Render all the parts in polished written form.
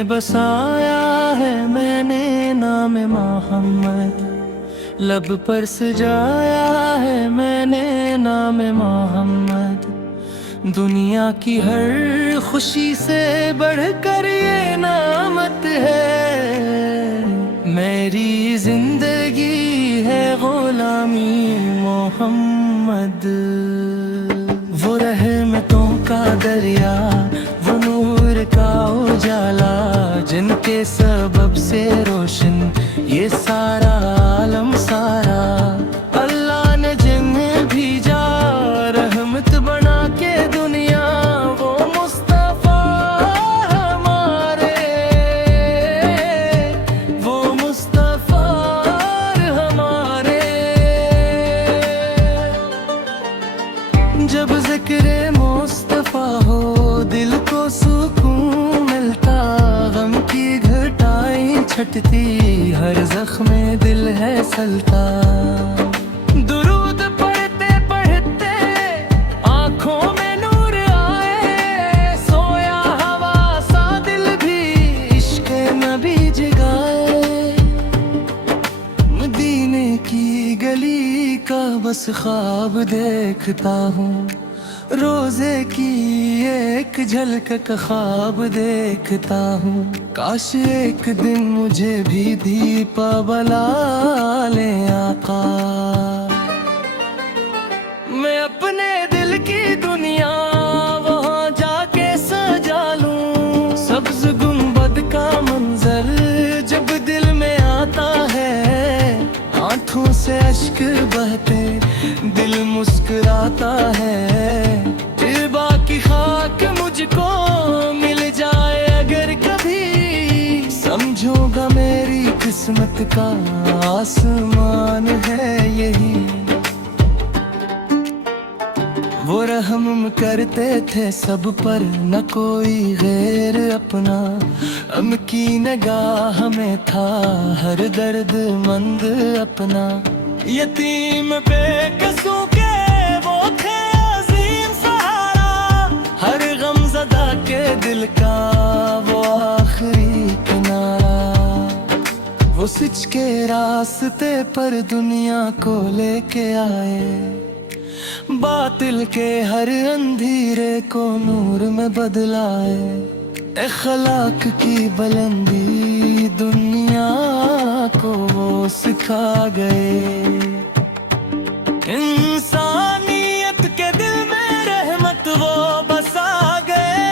में बसाया है मैंने नाम मोहम्मद, लब पर सजाया है मैंने नाम मोहम्मद। दुनिया की हर खुशी से बढ़कर ये नामत है, मेरी जिंदगी है गुलामी मोहम्मद। वो रहमतों का दरिया, वो नूर का उजाला, जिनके सबब से रोशन ये सारा आलम सारा। अल्लाह ने जिन्हें भेजा रहमत बना के दुनिया, वो मुस्तफा हमारे, वो मुस्तफा हमारे। जब जिक्र मुस्तफा हो दिल को सुकून मिलता, गम की घटाएं छटती हर जख्म दिल है सलता। दुरूद पढ़ते पढ़ते आँखों में नूर आए, सोया हवा सा दिल भी इश्क नबी जगाए। मदीने की गली का बस ख्वाब देखता हूँ, रोजे की एक झलक का ख्वाब देखता हूँ। काश एक दिन मुझे भी दीपा बला ले आका, मैं अपने दिल की दुनिया वहाँ जाके सजा लूं। सब्ज गुंबद का मंजर जब दिल में आता है, आंखों से अश्क बहते दिल मुस्कुराता है। फिर बाकी खाक मुझको मिल जाए अगर कभी, समझोगा मेरी किस्मत का आसमान है यही। वो रहम करते थे सब पर न कोई गैर अपना, उनकी निगाह में था हर दर्द मंद अपना। यतीम बेकसों के वो थे अजीम सहारा, हर गमज़दा के दिल का वो आखिरी किनारा। वो सच के रास्ते पर दुनिया को लेके आए, बातिल के हर अंधेरे को नूर में बदलाए। अखलाक की बुलंदी दुनिया को वो सिखा गए, इंसानियत के दिल में रहमत वो बसा गए।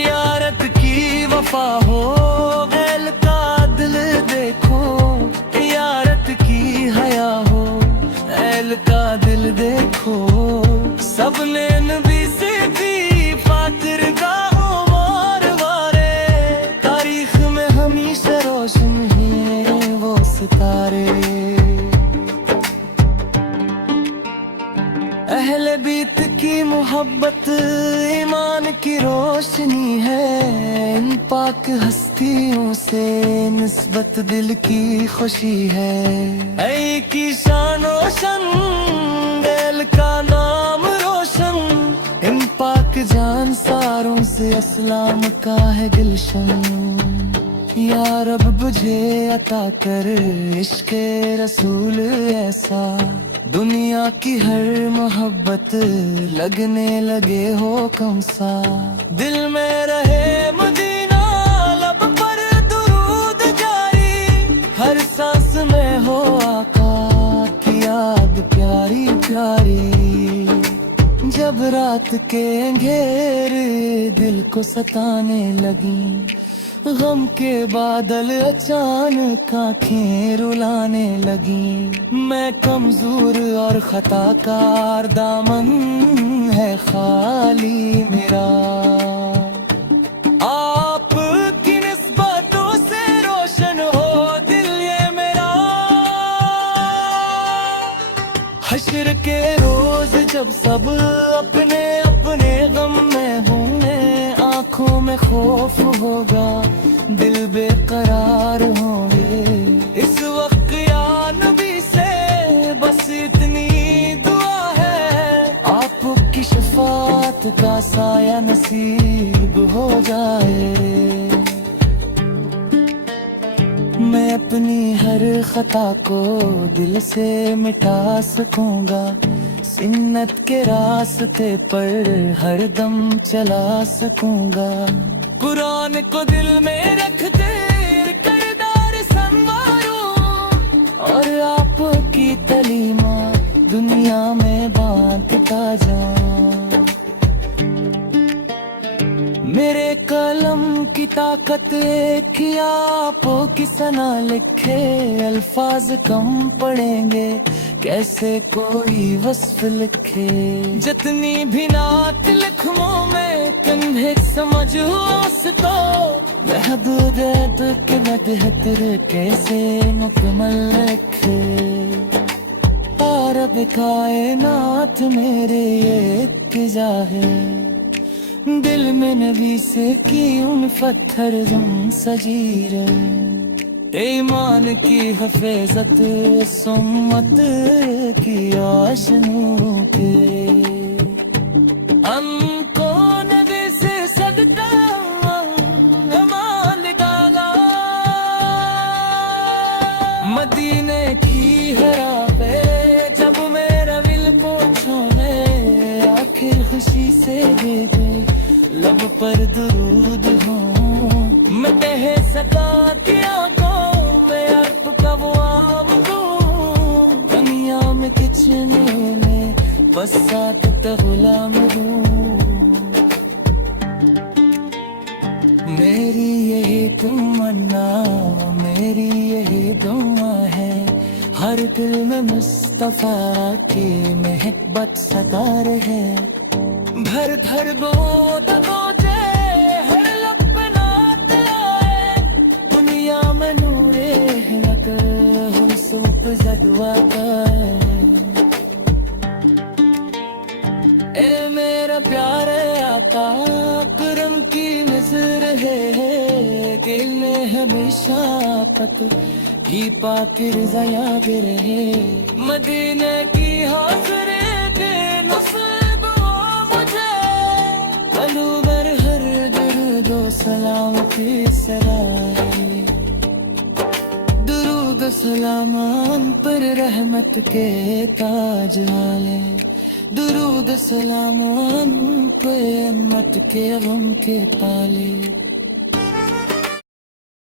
यारत की वफा हो गैल का दिल देखो, यारत की हया हो ऐल का दिल देखो। सबने नबी से भी फातिर का उमर वारे, तारीख में हमेशा रोशन है वो सितारे। अहले बीत की मोहब्बत ईमान की रोशनी है, इन पाक हस्तियों से निस्बत दिल की खुशी है। ऐ की शान रोशन दिल का नाम रोशन, इन पाक जान सारों से अस्लाम का है गुलशन। या रब मुझे अता कर इश्क रसूल ऐसा, दुनिया की हर मोहब्बत लगने लगे हो कम सा। दिल में रहे मदीना लब पर दुरूद जारी, हर सांस में हो आका की याद प्यारी प्यारी। जब रात के अंधेरे दिल को सताने लगी, गम के बादल अचानक आँखें रुलाने लगी। मैं कमजोर और खताकार, दामन है खाली मेरा। आप की निस्बतों से रोशन हो दिल ये मेरा। हश्र के रोज जब सब अपने अपने गम में होंगे, आंखों में खौफ होगा दिल बेकरार होंगे। इस वक्त या नबी से बस इतनी दुआ है, आपकी शफाअत का साया नसीब हो जाए। मैं अपनी हर खता को दिल से मिटा सकूंगा, सिन्नत के रास्ते पर हरदम चला सकूंगा। कुरान को दिल में रख कर किरदार संवारूं, और आपकी तलीमा दुनिया में बांटता जाऊं। मेरे कलम की ताकत एक ही आपो की सना लिखे, अल्फाज कम पड़ेंगे कैसे कोई वस्फ लिखे। जितनी भी नात लिखूं मैं कंधे समझ तो महदूद के मदहतर कैसे मुकम्मल लिखे। अरब कायनात मेरे ये इत्तिजा है, दिल में नबी से की उन पत्थर जुम सजीर। ईमान की हफाजत सुम्मत की आशनों के, हमको नबी से सदका अमान डाला। मदीने की हरा पे जब मेरा दिल पूछो मैं, आखिर खुशी से दे दे लब पर दुरूद हो। मैं कह सका कि आंखों में अर्प का वो आम दूं, दुनिया में किचने में बस साथ गुलाम दूं। मेरी यही तमन्ना मेरी यही दुआ है, हर दिल में मुस्तफा की महब्बत सदा रहे। भर भर गोद गोजे हर लब पे नात आए, दुनिया में नूरे हलक हम सूप जलवा पाए। ए मेरा प्यारे आका करम की नजर है, कि इन्हें हमेशा पक ही पाकिर ज़याद रहे। मदीने की हाज़िरे के नसीब मुझे, अलूबर हर दर्दो सलाम की सराय। दुरूद सलाम हम पर रहमत के ताज वाले, दुरूद सलाम हम पे अम्मत के गम के ताले।